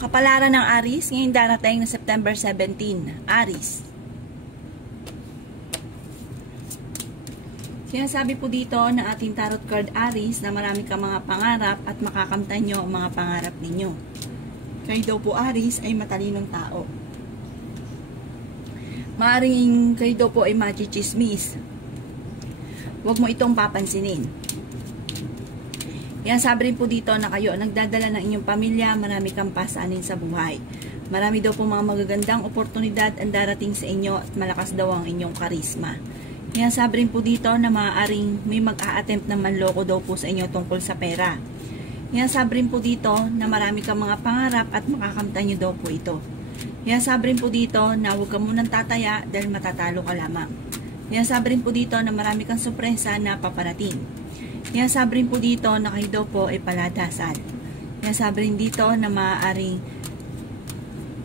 Kapalaran ng Aries ngayong darating na September 17. Aries. Sinasabi po dito ng ating tarot card Aries na marami kang mga pangarap at makakamtan nyo ang mga pangarap ninyo. Kayo daw po Aries ay matalinong tao. Maaring kayo daw po ay machichismis. Huwag mo itong papansinin. Yan, sabi rin po dito na kayo nagdadala ng inyong pamilya, marami kang pasanin sa buhay. Marami daw po mga magagandang oportunidad ang darating sa inyo at malakas daw ang inyong karisma. Yan, sabi rin po dito na maaaring may mag-a-attempt na manloko daw po sa inyo tungkol sa pera. Yan, sabi rin po dito na marami kang mga pangarap at makakamtan nyo daw po ito. Yan, sabi rin po dito na huwag ka munang tataya dahil matatalo ka lamang. Yan, sabi rin po dito na marami kang sorpresa na paparating. Yan, sabi rin po dito na kayo daw po ay paladasal. Yan, sabi rin dito na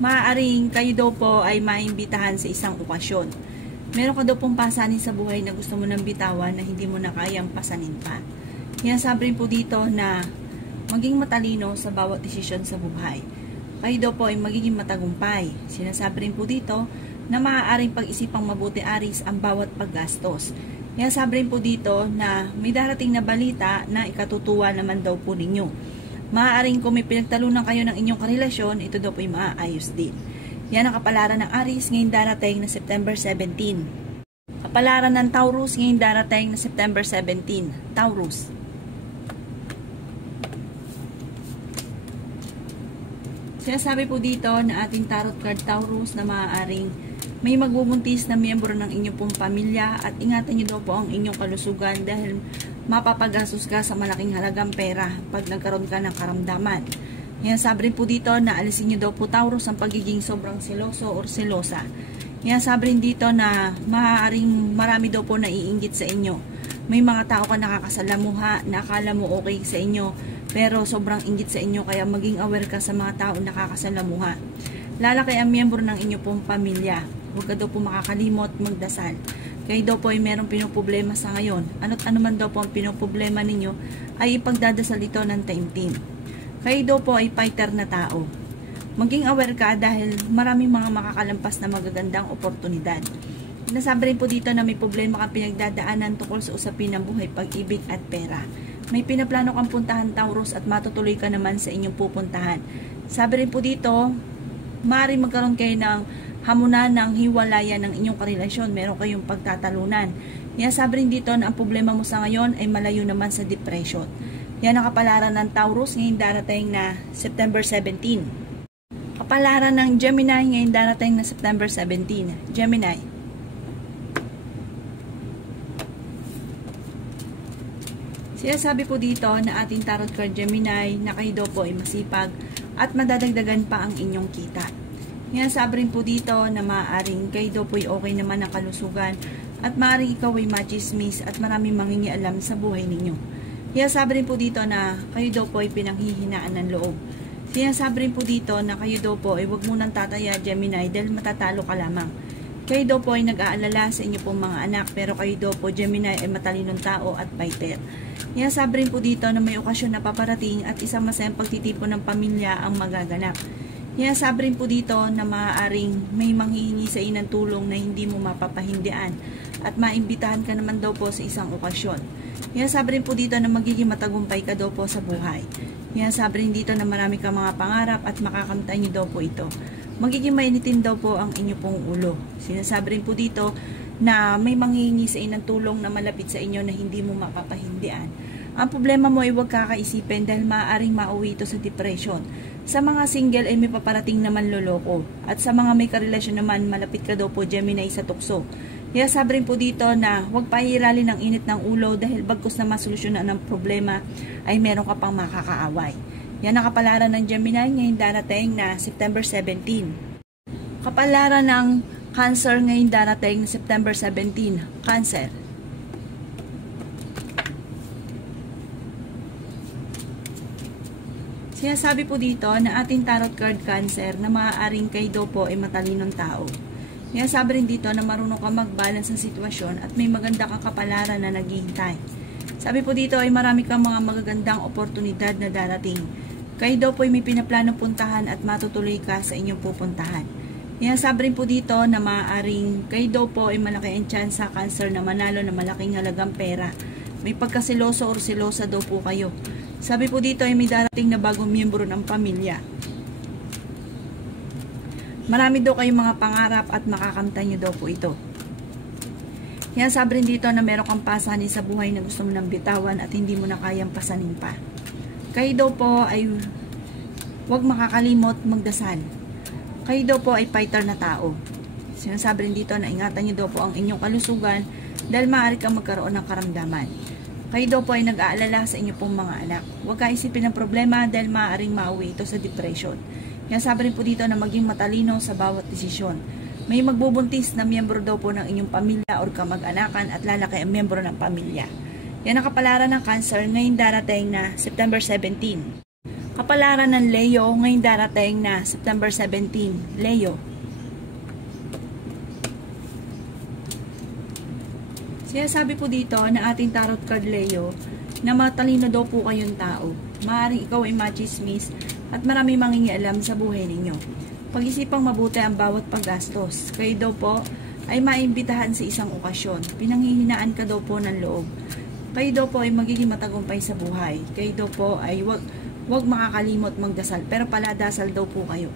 maaaring kayo daw po ay maimbitahan sa isang okasyon. Meron ka daw pong pasanin sa buhay na gusto mo nang bitawan na hindi mo na kayang pasanin pa. Yan, sabi rin po dito na maging matalino sa bawat desisyon sa buhay. Kayo daw po ay magiging matagumpay. Sinasabi rin po dito na maaaring pag-isipang mabuti Aries ang bawat paggastos. Yan, sabi rin po dito na may darating na balita na ikatutuwa naman daw po ninyo. Maaaring kung may pinagtalunan kayo ng inyong karelasyon, ito daw po ay maaayos din. Yan ang kapalaran ng Aries ngayong darating na September 17. Kapalaran ng Taurus ngayong darating na September 17. Taurus. Sinasabi po dito na ating tarot card Taurus na maaaring may magbubuntis na miyembro ng inyong pong pamilya at ingatan nyo daw po ang inyong kalusugan dahil mapapagastos ka sa malaking halagang pera pag nagkaroon ka ng karamdaman. Yan, sabi rin po dito na alisin nyo daw po Taurus ang pagiging sobrang seloso or selosa. Yan, sabi rin dito na maaaring marami daw po naiinggit sa inyo. May mga tao ka nakakasalamuha na akala mo okay sa inyo pero sobrang inggit sa inyo kaya maging aware ka sa mga tao nakakasalamuha. Lalaki ang miyembro ng inyong pong pamilya. Huwag ka daw po makakalimot magdasal. Kayo daw po ay merong pinoproblema sa ngayon. Ano't ano man daw po ang pinoproblema ninyo ay ipagdadasal ito ng taimtim. Kayo daw po ay fighter na tao. Maging aware ka dahil maraming mga makakalampas na magagandang oportunidad. Nasabi rin po dito na may problema kang pinagdadaanan tungkol sa usapin ng buhay, pag-ibig at pera. May pinaplano kang puntahan Taurus at matutuloy ka naman sa inyong pupuntahan. Sabi rin po dito, maaaring magkaroon kayo ng hamunan ng hiwalayan ng inyong karelasyon, meron kayong pagtatalunan. Yan, sabi rin dito na ang problema mo sa ngayon ay malayo naman sa depression. Yan ang kapalaran ng Taurus ngayong darating na September 17. Kapalaran ng Gemini ngayong darating na September 17. Gemini. Sinasabi po dito na ating tarot card Gemini na kayo daw po ay masipag at madadagdagan pa ang inyong kita. Yan, sabi rin po dito na maaaring kayo daw po ay okay naman ang kalusugan at maaaring ikaw ay machismis at maraming mangingialam sa buhay ninyo. Yan, sabi rin po dito na kayo daw po ay pinanghihinaan ng loob. Sinasabi rin po dito na kayo daw po ay huwag munang tataya Gemini dahil matatalo ka lamang. Kayo daw po ay nag-aalala sa inyo pong mga anak pero kayo daw po Gemini ay matalinong tao at fighter. Yan, sabi rin po dito na may okasyon na paparating at isang masayang pagtitipon ng pamilya ang magaganap. Yan, sabi rin po dito na maaaring may manghihingi sa inang tulong na hindi mo mapapahindian at maimbitahan ka naman daw po sa isang okasyon. Yan, sabi rin po dito na magiging matagumpay ka daw po sa buhay. Yan, sabi rin dito na marami kang mga pangarap at makakamtan niyo daw po ito. Magiging mainitin daw po ang inyo pong ulo. Sinasabi rin po dito na may manghihingi sa inang tulong na malapit sa inyo na hindi mo mapapahindian. Ang problema mo ay huwag kakaisipin dahil maaaring mauwi ito sa depression. Sa mga single ay may paparating naman loloko. At sa mga may karelasyon naman, malapit ka daw po Gemini sa tukso. Kaya sabi rin po dito na huwag pahirali ng init ng ulo dahil bagkus na masolusyonan ang problema ay meron ka pang makakaaway. Yan ang kapalaran ng Gemini ngayong darating na September 17. Kapalaran ng Cancer ngayong darating na September 17. Cancer. Sinasabi po dito na ating tarot card Cancer na maaaring kayo daw po ay matalinong tao. Sinasabi rin dito na marunong ka mag-balance ng sitwasyon at may maganda kang kapalaran na naghihintay. Sabi po dito ay marami kang mga magagandang oportunidad na darating. Kayo daw po ay may pinaplano puntahan at matutuloy ka sa inyong pupuntahan. Sabi rin po dito na maaaring kayo daw po ay malaki ang chance sa cancer na manalo na malaking halagang pera. May pagkasiloso or silosa daw po kayo. Sabi po dito ay may darating na bagong miyembro ng pamilya. Marami daw kayong mga pangarap at makakamtan nyo daw po ito. Sabi rin dito na meron kang pasanin sa buhay na gusto mo nang bitawan at hindi mo na kayang pasanin pa. Kayo daw po ay huwag makakalimot magdasal. Kayo daw po ay fighter na tao. Sinasabi rin dito na ingatan nyo daw po ang inyong kalusugan dahil maaari kang magkaroon ng karamdaman. Kayo daw po ay nag-aalala sa inyo pong mga anak. Huwag ka isipin ng problema dahil maaaring mauwi ito sa depression. Sabi rin po dito na maging matalino sa bawat desisyon. May magbubuntis na miyembro daw po ng inyong pamilya or kamag-anakan at lalaki ang miyembro ng pamilya. Yan ang kapalaran ng Cancer ngayong darating na September 17. Kapalaran ng Leo ngayong darating na September 17. Leo. Sabi po dito na ating tarot card Leo na matalino daw po kayong tao. Maaaring ikaw ay machismis at marami mangingialam sa buhay ninyo. Pag-isipang mabuti ang bawat paggastos. Kayo daw po ay maimbitahan sa isang okasyon. Pinanghihinaan ka daw po ng loob. Kayo daw po ay magiging matagumpay sa buhay. Kayo daw po ay wag makakalimot magdasal. Pero paladasal daw po kayo.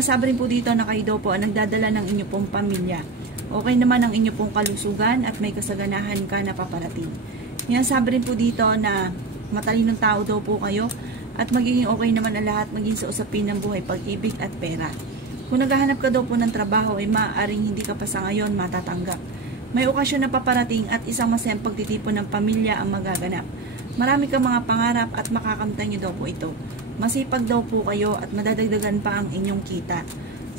Sabi rin po dito na kayo daw po ang nagdadala ng inyo pong pamilya. Okay naman ang inyo pong kalusugan at may kasaganahan ka na paparating. Sabi rin po dito na matalinong tao daw po kayo at magiging okay naman ang lahat maging sa usapin ng buhay, pag-ibig at pera. Kung naghahanap ka daw po ng trabaho ay maaaring hindi ka pa sa ngayon matatanggap. May okasyon na paparating at isang masayang pagtitipon ng pamilya ang magaganap. Marami kang mga pangarap at makakamtan nyo daw po ito. Masipag daw po kayo at madadagdagan pa ang inyong kita.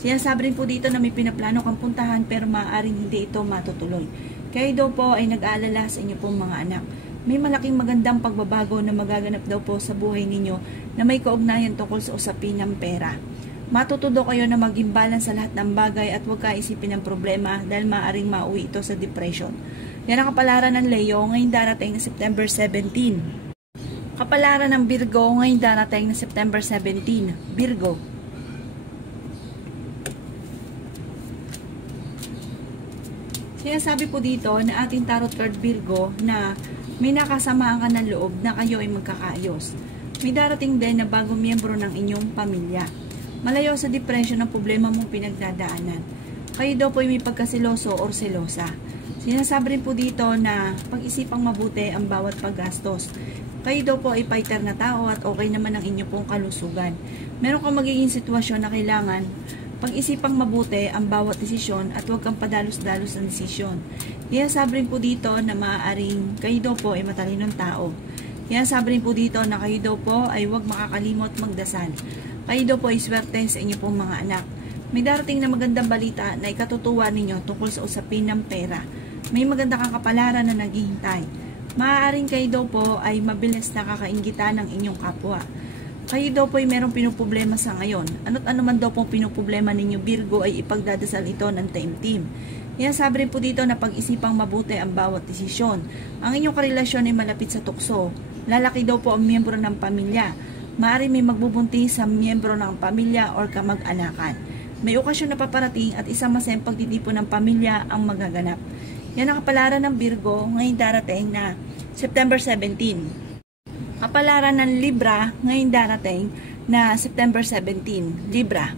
Sinasabi rin po dito na may pinaplano kang puntahan pero maaaring hindi ito matutuloy. Kayo daw po ay nag-aalala sa inyo pong mga anak. May malaking magandang pagbabago na magaganap daw po sa buhay ninyo na may kaugnayan tungkol sa usapin ng pera. Matututo kayo na maging balance sa lahat ng bagay at huwag ka isipin ng problema dahil maaaring mauwi ito sa depression. Yan ang kapalaran ng Leo ngayong darating na September 17. Kapalaran ng Virgo ngayong darating na September 17. Virgo. Sabi po dito na ating tarot card Virgo na may nakasamaan ka ng loob na kayo ay magkakaayos. May darating din na bagong miyembro ng inyong pamilya. Malayo sa depression ang problema mong pinagdadaanan. Kayo daw po ay may pagkasiloso or selosa. Sinasabi rin po dito na pag-isipang mabuti ang bawat paggastos. Kayo daw po ay fighter na tao at okay naman ang inyong pong kalusugan. Meron kang magiging sitwasyon na kailangan pag-isipang mabuti ang bawat desisyon at huwag kang padalos-dalos ng desisyon. Sabi rin po dito na maaaring kayo daw po ay matalinong tao. Sabi rin po dito na kayo daw po ay huwag makakalimot magdasal. Kayo daw po ay swerte sa inyo pong mga anak. May darating na magandang balita na ikatutuwa ninyo tungkol sa usapin ng pera. May maganda kang kapalaran na naghihintay. Maaaring kayo daw po ay mabilis na kakainggitan ng inyong kapwa. Kayo daw po ay merong pinuproblema sa ngayon. Ano't ano man daw pong pinuproblema ninyo Virgo ay ipagdadasal ito ng taimtim. Sabi rin po dito na pag-isipang mabuti ang bawat desisyon. Ang inyong karelasyon ay malapit sa tukso. Lalaki daw po ang miyembro ng pamilya. Maaari may magbubuntis sa miyembro ng pamilya or kamag-anakan. May okasyon na paparating at isang masayang pagtitipon ng pamilya ang magaganap. Yan ang kapalaran ng Virgo ngayong darating na September 17. Kapalaran ng Libra ngayong darating na September 17. Libra.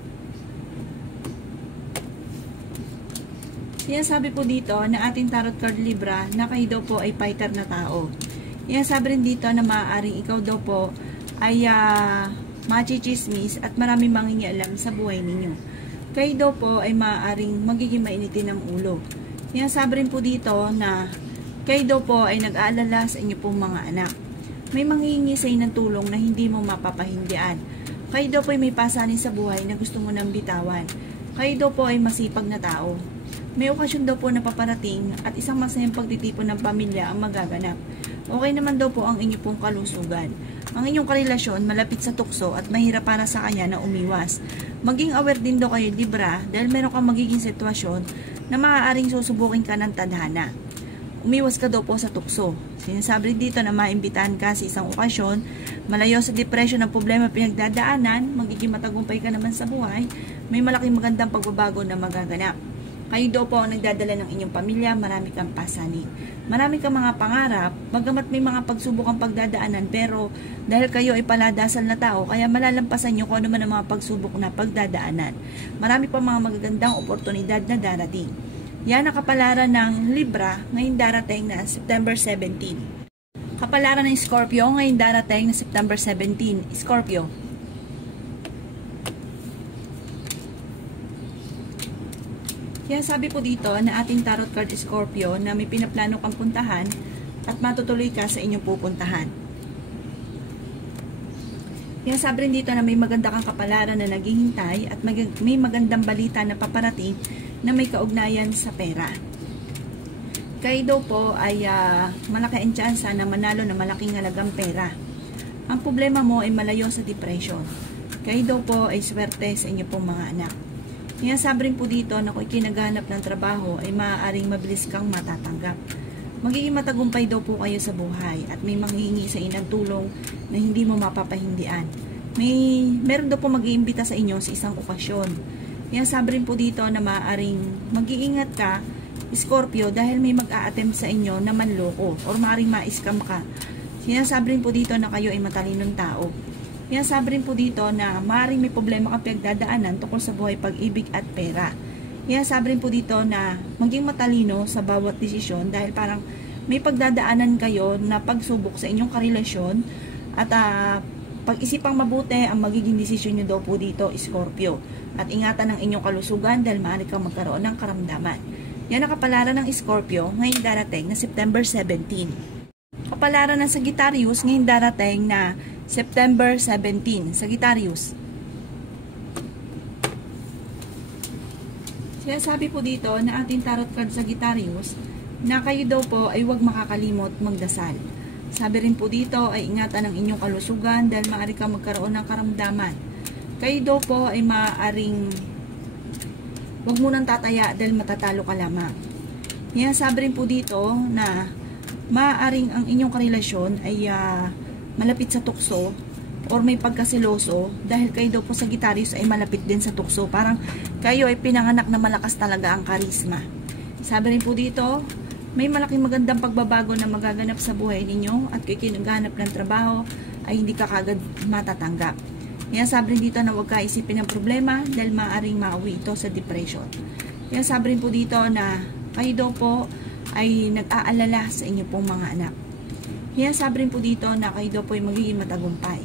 Sabi po dito na ating tarot card Libra na kayo daw po ay fighter na tao. Sabi rin dito na maaaring ikaw daw po ay machichismis at marami mangingialam sa buhay ninyo. Kayo daw po ay maaaring magiging mainitin ng ulo. Sabi rin po dito na kayo daw po ay nag-aalala sa inyo pong mga anak. May manghihingi sa ng tulong na hindi mo mapapahindian. Kayo daw po ay may pasanin sa buhay na gusto mo nang bitawan. Kayo daw po ay masipag na tao. May okasyon daw po na paparating at isang masayang pagtitipon ng pamilya ang magaganap. Okay naman daw po ang inyo pong kalusugan. Ang inyong karelasyon malapit sa tukso at mahirap para sa kanya na umiwas. Maging aware din daw kayo Libra dahil meron kang magiging sitwasyon na maaaring susubukin ka ng tadhana. umiwas ka daw po sa tukso. Sinasabi dito na maimbitahan ka sa isang okasyon, malayo sa depression ng problema pinagdadaanan, magiging matagumpay ka naman sa buhay, may malaking magandang pagbabago na magaganap. Kayo daw po ang nagdadala ng inyong pamilya, marami kang pasanin. Marami kang mga pangarap, bagamat may mga pagsubok ang pagdadaanan, pero dahil kayo ay paladasal na tao, kaya malalampasan nyo kung ano man ang mga pagsubok na pagdadaanan. Marami pa mga magagandang oportunidad na darating. Yan ang kapalaran ng Libra ngayon darating na September 17. Kapalaran ng Scorpio ngayon darating na September 17. Scorpio. Kaya sabi po dito na ating tarot card Scorpio na may pinaplano kang puntahan at matutuloy ka sa inyong pupuntahan. Kaya sabi rin dito na may maganda kang kapalaran na naghihintay at may magandang balita na paparating na may kaugnayan sa pera. Kayo daw po ay malaki ang tsansa na manalo na malaking halagang pera. Ang problema mo ay malayo sa depression. Kayo daw po ay swerte sa inyo pong mga anak. Kaya sabi rin po dito na kung ikinaghanap ng trabaho ay maaaring mabilis kang matatanggap. Magiging matagumpay daw po kayo sa buhay at may manghihingi sa inang tulong na hindi mo mapapahindian. Meron daw po mag-iimbita sa inyo sa isang okasyon. Kaya sabi rin po dito na maaaring mag-iingat ka, Scorpio, dahil may mag-a-attempt sa inyo na manloko or maaaring ma-scam ka. Sinasabi rin po dito na kayo ay matalinong tao. Kaya sabi rin po dito na maaaring may problema kang pinagdadaanan tungkol sa buhay, pag-ibig at pera. Kaya sabi rin po dito na maging matalino sa bawat desisyon dahil parang may pagdadaanan kayo na pagsubok sa inyong karelasyon at pag-isipang mabuti ang magiging desisyon nyo daw po dito, Scorpio. At ingatan ang inyong kalusugan dahil maaari kang magkaroon ng karamdaman. Yan ang kapalaran ng Scorpio ngayon darating na September 17. Kapalaran ng Sagittarius ngayon darating na September 17. Sagittarius. Sinasabi po dito na ating tarot card Sagittarius na kayo daw po ay huwag makakalimot magdasal. Sabi rin po dito ay ingatan ang inyong kalusugan dahil maaari kang magkaroon ng karamdaman. Kayo daw po ay maaaring huwag munang tataya dahil matatalo ka lamang. Kaya sabi rin po dito na maaaring ang inyong karelasyon ay malapit sa tukso or may pagkasiloso dahil kayo daw po Sagittarius ay malapit din sa tukso. Parang kayo ay pinanganak na malakas talaga ang karisma. Sabi rin po dito, may malaking magandang pagbabago na magaganap sa buhay ninyo at kung kinaghanap ng trabaho ay hindi ka kagad matatanggap. Kaya sabi rin dito na huwag ka isipin ng problema dahil maaaring mauwi ito sa depression. Kaya sabi rin po dito na kayo daw po ay nag-aalala sa inyo pong mga anak. Kaya sabi rin po dito na kayo daw po ay magiging matagumpay.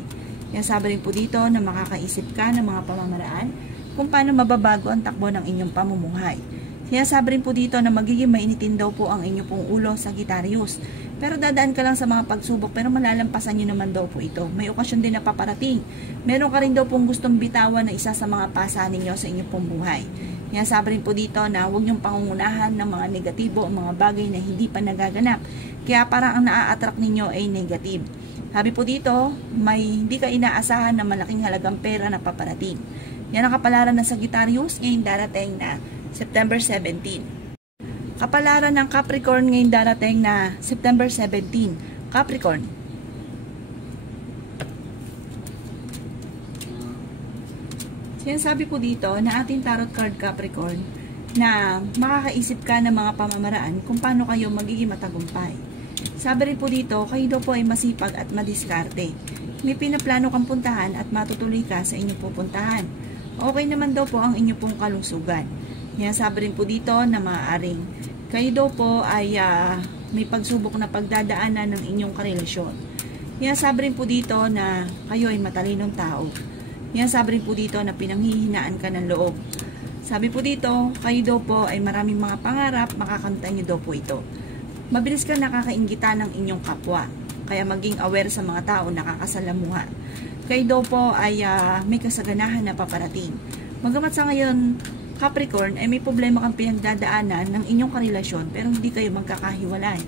Kaya sabi rin po dito na makakaisip ka ng mga pamamaraan kung paano mababago ang takbo ng inyong pamumuhay. Kaya sabi rin po dito na magiging mainitin daw po ang inyong pong ulo, Sagittarius. Pero dadaan ka lang sa mga pagsubok pero malalampasan nyo naman daw po ito. May okasyon din na paparating. Meron ka rin daw pong gustong bitawan na isa sa mga pasa ninyo sa inyong pong buhay. Kaya sabi rin po dito na huwag nyong pangungunahan ng mga negatibo o mga bagay na hindi pa nagaganap. Kaya parang ang naa-attract ninyo ay negative. Sabi po dito, may hindi ka inaasahan na malaking halagang pera na paparating. Yan ang kapalaran ng Sagittarius ngayong darating na September 17. Kapalaran ng Capricorn ngayong darating na September 17. Capricorn. Sinasabi po dito na ating tarot card Capricorn na makakaisip ka ng mga pamamaraan kung paano kayo magiging matagumpay. Sabi rin po dito, kayo daw po ay masipag at madiskarte. May pinaplano kang puntahan at matutuloy ka sa inyong pupuntahan. Okay naman daw po ang inyong pong kalusugan. Kaya sabi rin po dito na maaaring kayo daw po ay may pagsubok na pagdadaanan ng inyong karelasyon. Kaya sabi rin po dito na kayo ay matalinong tao. Kaya sabi rin po dito na pinanghihinaan ka ng loob. Sabi po dito, kayo daw po ay maraming mga pangarap, makakamtan nyo daw po ito. Mabilis ka nakakaingita ng inyong kapwa. Kaya maging aware sa mga tao nakakasalamuha. Kayo daw po ay may kasaganahan na paparating. Magamat sa ngayon, Capricorn, ay may problema kang pinagdadaanan ng inyong karelasyon pero hindi kayo magkakahiwalay.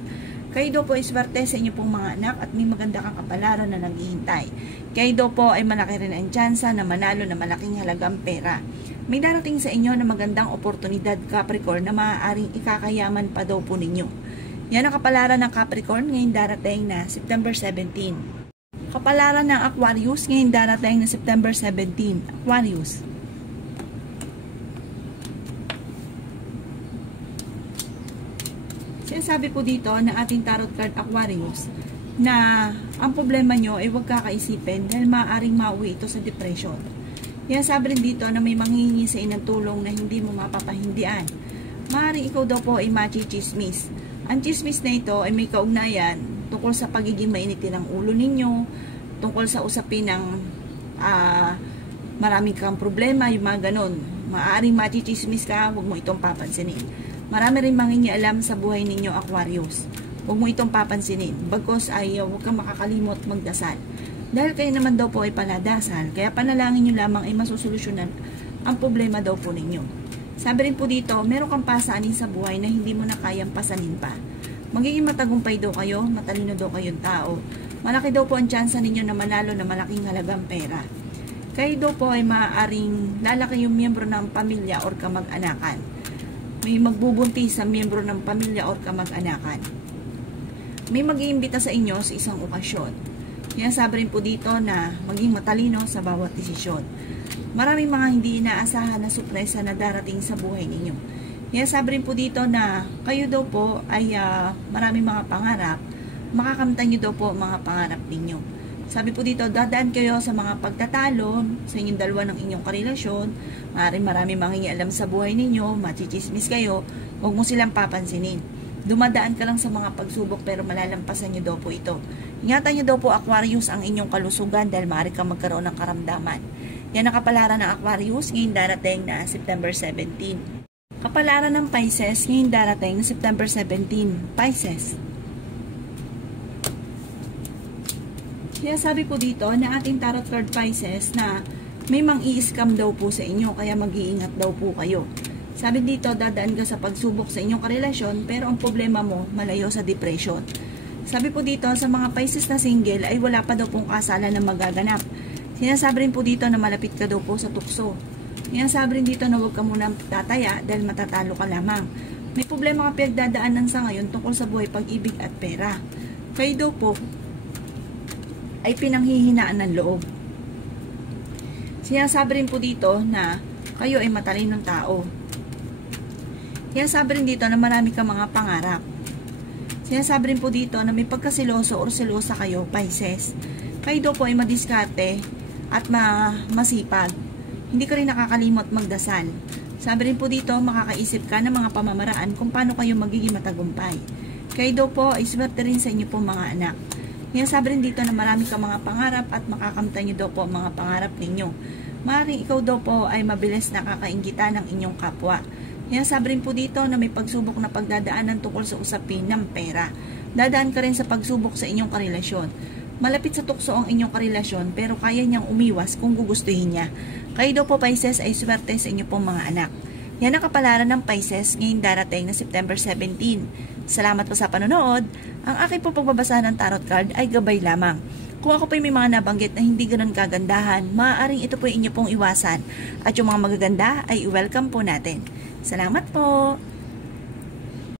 Kayo daw po ay swerte sa inyo pong mga anak at may maganda kang kapalaran na naghihintay. Kayo daw po ay malaki rin ang tsansa na manalo na malaking halagang pera. May darating sa inyo na magandang oportunidad, Capricorn, na maaaring ikakayaman pa daw po ninyo. Yan ang kapalaran ng Capricorn ngayong darating na September 17. Kapalaran ng Aquarius ngayong darating na September 17. Aquarius. Sinasabi po dito ng ating tarot card Aquarius na ang problema nyo ay huwag kakaisipin dahil maaaring mauwi ito sa depression. Yan sabi rin dito na may manghihingi sa inang tulong na hindi mo mapapahindian. Maaaring ikaw daw po ay machichismis. Ang chismis na ito ay may kaugnayan tungkol sa pagiging mainitin ng ulo ninyo, tungkol sa usapin ng maraming kang problema, yung mga ganon. Maaaring machichismis ka, huwag mo itong papansinin. Marami rin mangingialam sa buhay ninyo, Aquarius. Huwag mo itong papansinin. Bagkos ay huwag kang makakalimot magdasal. Dahil kayo naman daw po ay paladasal, kaya panalangin nyo lamang ay masusolusyonan ang problema daw po ninyo. Sabi rin po dito, meron kang pasanin sa buhay na hindi mo na kayang pasanin pa. Magiging matagumpay daw kayo, matalino daw kayong tao. Malaki daw po ang tsansa ninyo na manalo na malaking halagang pera. Kayo daw po ay maaaring lalaki yung miyembro ng pamilya or kamag-anakan. May magbubuntis sa miyembro ng pamilya or kamag-anakan. May mag-iimbita sa inyo sa isang okasyon. Kaya sabi rin po dito na maging matalino sa bawat desisyon. Maraming mga hindi inaasahan na sorpresa na darating sa buhay ninyo. Kaya sabi rin po dito na kayo daw po ay maraming mga pangarap. Makakamtan nyo daw po mga pangarap ninyo. Sabi po dito, dadaan kayo sa mga pagtatalo sa inyong dalawa ng inyong karelasyon. Maraming mangingialam sa buhay ninyo, machichismis kayo, huwag mo silang papansinin. Dumadaan ka lang sa mga pagsubok pero malalampasan nyo daw po ito. Ingatan nyo daw po, Aquarius, ang inyong kalusugan dahil maaari kang magkaroon ng karamdaman. Yan ang kapalaran ng Aquarius ngayong darating na September 17. Kapalaran ng Pisces ngayong darating na September 17. Pisces. Kaya sabi po dito na ating tarot card Pisces na may mang-i-scam daw po sa inyo kaya mag-iingat daw po kayo. Sabi dito, dadaan ka sa pagsubok sa inyong karelasyon pero ang problema mo malayo sa depression. Sabi po dito sa mga Pisces na single ay wala pa daw pong kasalan na magaganap. Sinasabi rin po dito na malapit ka daw po sa tukso. Sinasabi rin dito na huwag ka muna tataya dahil matatalo ka lamang. May problema ka pinagdadaanan sa ngayon tungkol sa buhay, pag-ibig at pera. Kayo daw po ay pinanghihinaan ng loob. Sinasabi rin po dito na kayo ay matalinong tao. Sinasabi rin dito na marami kang mga pangarap. Sinasabi rin po dito na may pagkasiloso o selosa kayo, Pisces. Kayo daw po ay madiskarte at masipag. Hindi ka rin nakakalimot magdasal. Sabi rin po dito, makakaisip ka ng mga pamamaraan kung paano kayo magiging matagumpay. Kayo daw po ay swerte rin sa inyo po mga anak. Kaya sabi rin dito na marami kang mga pangarap at makakamtan nyo daw po ang mga pangarap ninyo. Maaaring ikaw daw po ay mabilis nakakainggitan ng inyong kapwa. Kaya sabi rin po dito na may pagsubok na pagdadaanan tungkol sa usapin ng pera. Dadaan ka rin sa pagsubok sa inyong karelasyon. Malapit sa tukso ang inyong karelasyon pero kaya niyang umiwas kung gugustuhin niya. Kayo daw po Pisces ay swerte sa inyo pong mga anak. Yan ang kapalaran ng Pisces ngayong darating na September 17. Salamat po sa panonood. Ang aking po pagbabasa ng tarot card ay gabay lamang. Kung ako po may mga nabanggit na hindi ganun kagandahan, maaaring ito po inyo pong iwasan. At yung mga magaganda ay welcome po natin. Salamat po!